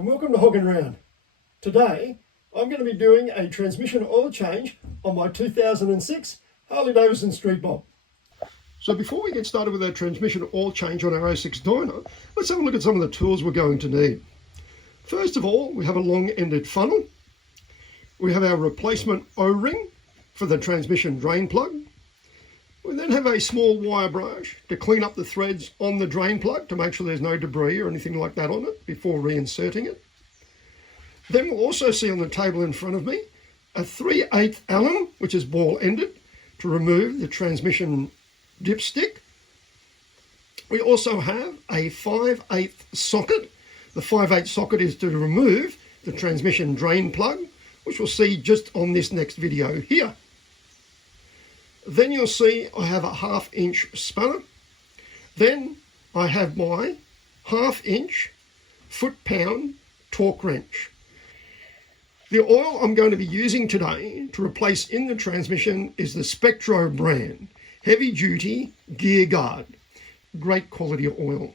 and welcome to HOG'N'AROUND. Today I'm going to be doing a transmission oil change on my 2006 Harley Davidson Street Bob. So before we get started with our transmission oil change on our 06 Dyna, let's have a look at some of the tools we're going to need. First of all, we have a long-ended funnel. We have our replacement O-ring for the transmission drain plug. We then have a small wire brush to clean up the threads on the drain plug to make sure there's no debris or anything like that on it before reinserting it. Then we'll also see on the table in front of me a 3/8 Allen, which is ball-ended, to remove the transmission dipstick. We also have a 5/8 socket. The 5/8 socket is to remove the transmission drain plug, which we'll see just on this next video here. Then you'll see I have a 1/2 inch spanner. Then I have my 1/2 inch foot-pound torque wrench. The oil I'm going to be using today to replace in the transmission is the Spectro brand, heavy duty gear guard. Great quality oil.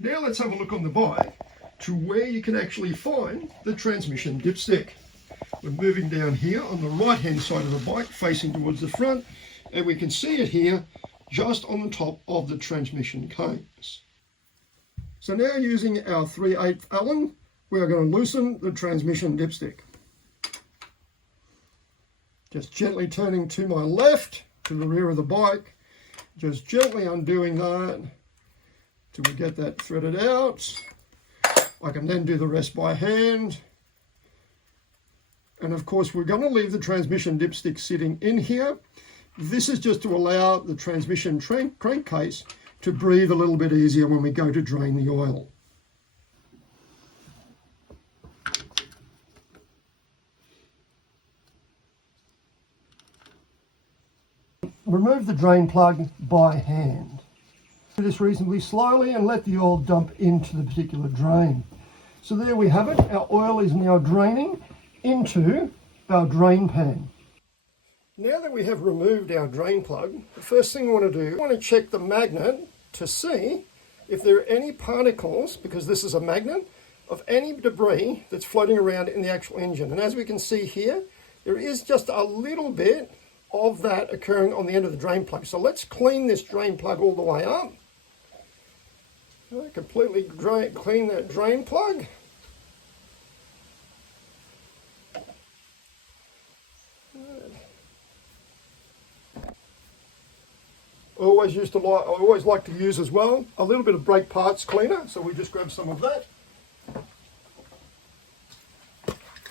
Now let's have a look on the bike to where you can actually find the transmission dipstick. We're moving down here on the right hand side of the bike facing towards the front, and we can see it here just on the top of the transmission case. So now using our 3/8 Allen, we are going to loosen the transmission dipstick. Just gently turning to my left to the rear of the bike, just gently undoing that till we get that threaded out. I can then do the rest by hand. And of course, we're going to leave the transmission dipstick sitting in here. This is just to allow the transmission crankcase to breathe a little bit easier when we go to drain the oil. Remove the drain plug by hand. Do this reasonably slowly and let the oil dump into the particular drain. So there we have it. Our oil is now draining into our drain pan. Now that we have removed our drain plug, the first thing we want to do, we want to check the magnet to see if there are any particles, because this is a magnet, of any debris that's floating around in the actual engine. And as we can see here, there is just a little bit of that occurring on the end of the drain plug. So let's clean this drain plug all the way up. Completely clean that drain plug. I always like to use as well a little bit of brake parts cleaner, so we just grab some of that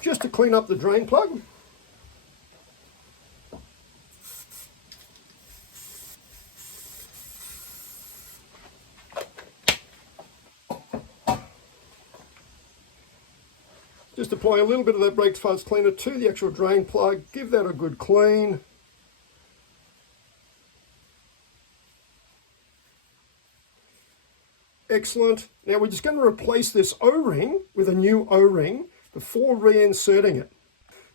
just to clean up the drain plug. Just apply a little bit of that brake parts cleaner to the actual drain plug, give that a good clean. Excellent. Now we're just going to replace this O-ring with a new O-ring before reinserting it.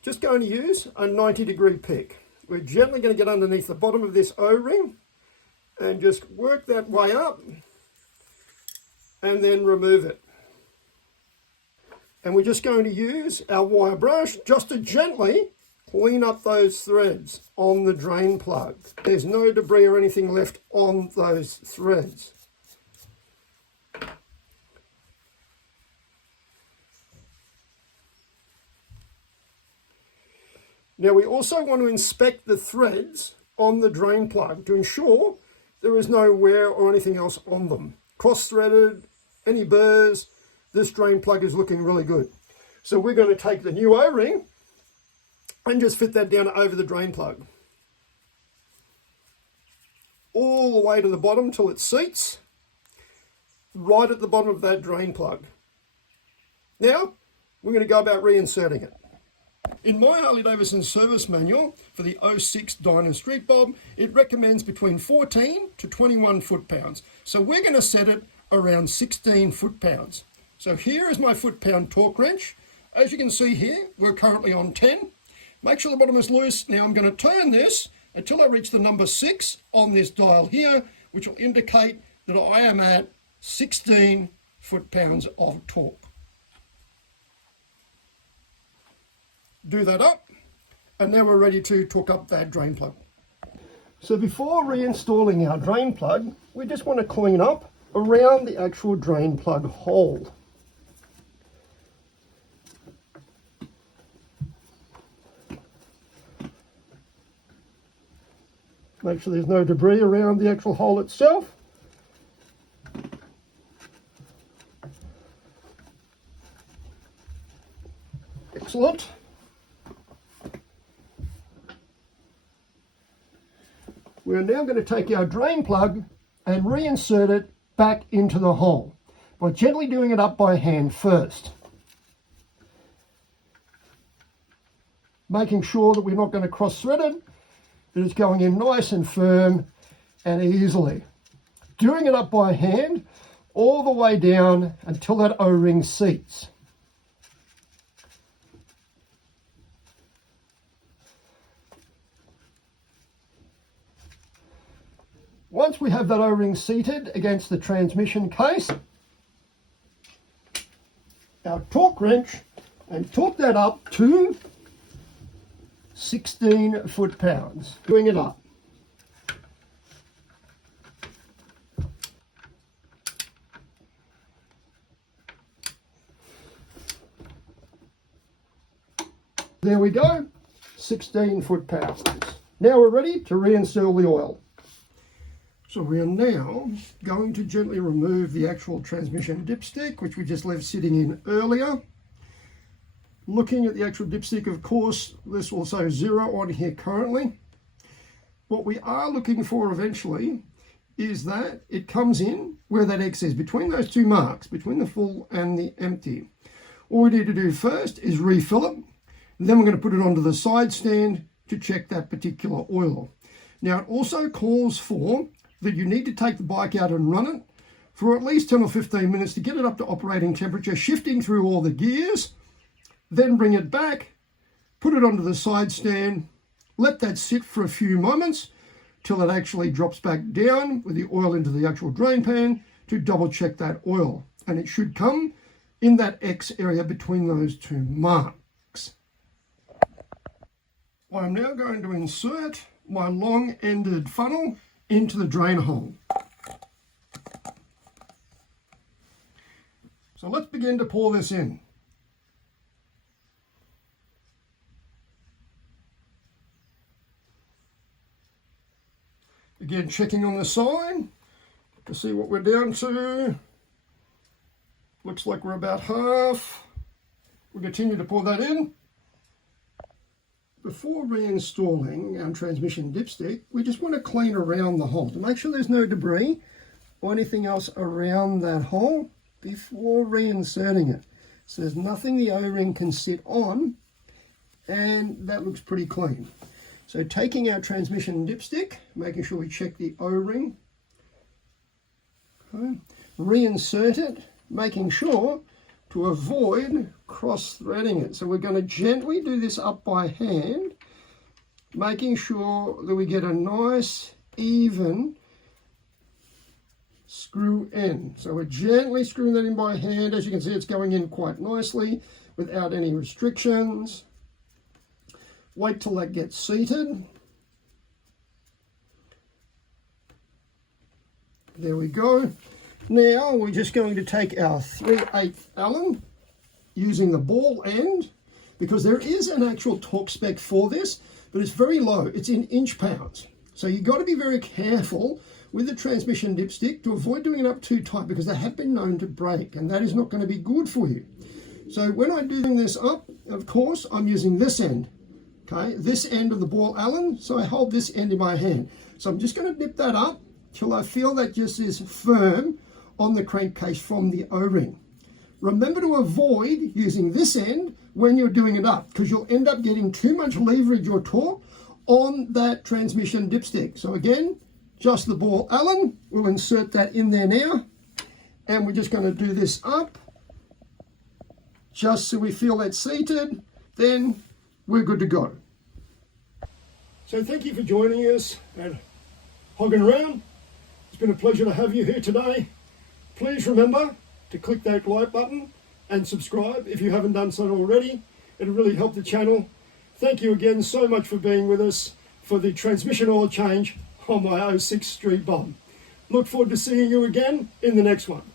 Just going to use a 90-degree pick. We're gently going to get underneath the bottom of this O-ring and just work that way up and then remove it. And we're just going to use our wire brush just to gently clean up those threads on the drain plug. There's no debris or anything left on those threads. Now we also want to inspect the threads on the drain plug to ensure there is no wear or anything else on them. Cross-threaded, any burrs, this drain plug is looking really good. So we're going to take the new O-ring and just fit that down over the drain plug. All the way to the bottom till it seats, right at the bottom of that drain plug. Now, we're going to go about reinserting it. In my Harley Davidson service manual for the 06 Dyna Street Bob, it recommends between 14 to 21 foot-pounds. So we're going to set it around 16 foot-pounds. So here is my foot-pound torque wrench. As you can see here, we're currently on 10. Make sure the bottom is loose. Now I'm going to turn this until I reach the number 6 on this dial here, which will indicate that I am at 16 foot-pounds of torque. Do that up, and now we're ready to torque up that drain plug. So before reinstalling our drain plug, we just want to clean up around the actual drain plug hole. Make sure there's no debris around the actual hole itself. Excellent. We're now going to take our drain plug and reinsert it back into the hole by gently doing it up by hand first. Making sure that we're not going to cross-thread it, that it's going in nice and firm and easily. Doing it up by hand all the way down until that O-ring seats. Once we have that O-ring seated against the transmission case, our torque wrench, and torque that up to 16 foot-pounds. Doing it up. There we go, 16 foot-pounds. Now we're ready to reinstall the oil. So we are now going to gently remove the actual transmission dipstick, which we just left sitting in earlier. Looking at the actual dipstick, of course, this will say 0 on here currently. What we are looking for eventually is that it comes in where that X is, between those two marks, between the full and the empty. All we need to do first is refill it. Then we're going to put it onto the side stand to check that particular oil. Now it also calls for that you need to take the bike out and run it for at least 10 or 15 minutes to get it up to operating temperature, shifting through all the gears, then bring it back, put it onto the side stand, let that sit for a few moments till it actually drops back down with the oil into the actual drain pan to double check that oil. And it should come in that X area between those two marks. I'm now going to insert my long-ended funnel into the drain hole. So let's begin to pour this in. Again, checking on the side to see what we're down to. Looks like we're about half. We'll continue to pour that in. Before reinstalling our transmission dipstick, we just want to clean around the hole to make sure there's no debris or anything else around that hole before reinserting it. So there's nothing the O-ring can sit on, and that looks pretty clean. So taking our transmission dipstick, making sure we check the O-ring, okay, reinsert it, making sure to avoid cross-threading it. So we're going to gently do this up by hand, making sure that we get a nice, even screw in. So we're gently screwing that in by hand. As you can see, it's going in quite nicely without any restrictions. Wait till that gets seated. There we go. Now we're just going to take our 3/8 Allen using the ball end, because there is an actual torque spec for this, but it's very low. It's in inch-pounds. So you've got to be very careful with the transmission dipstick to avoid doing it up too tight, because they have been known to break, and that is not going to be good for you. So when I'm doing this up, of course, I'm using this end, okay, this end of the ball Allen. So I hold this end in my hand. So I'm just going to dip that up till I feel that just is firm on the crankcase from the O-ring. Remember to avoid using this end when you're doing it up, because you'll end up getting too much leverage or torque on that transmission dipstick. So again, just the ball Allen, we'll insert that in there now, and we're just going to do this up just so we feel that seated, then we're good to go. So thank you for joining us at HOG'N'AROUND. It's been a pleasure to have you here today. Please remember to click that like button and subscribe if you haven't done so already. It'll really help the channel. Thank you again so much for being with us for the transmission oil change on my 06 Street Bob. Look forward to seeing you again in the next one.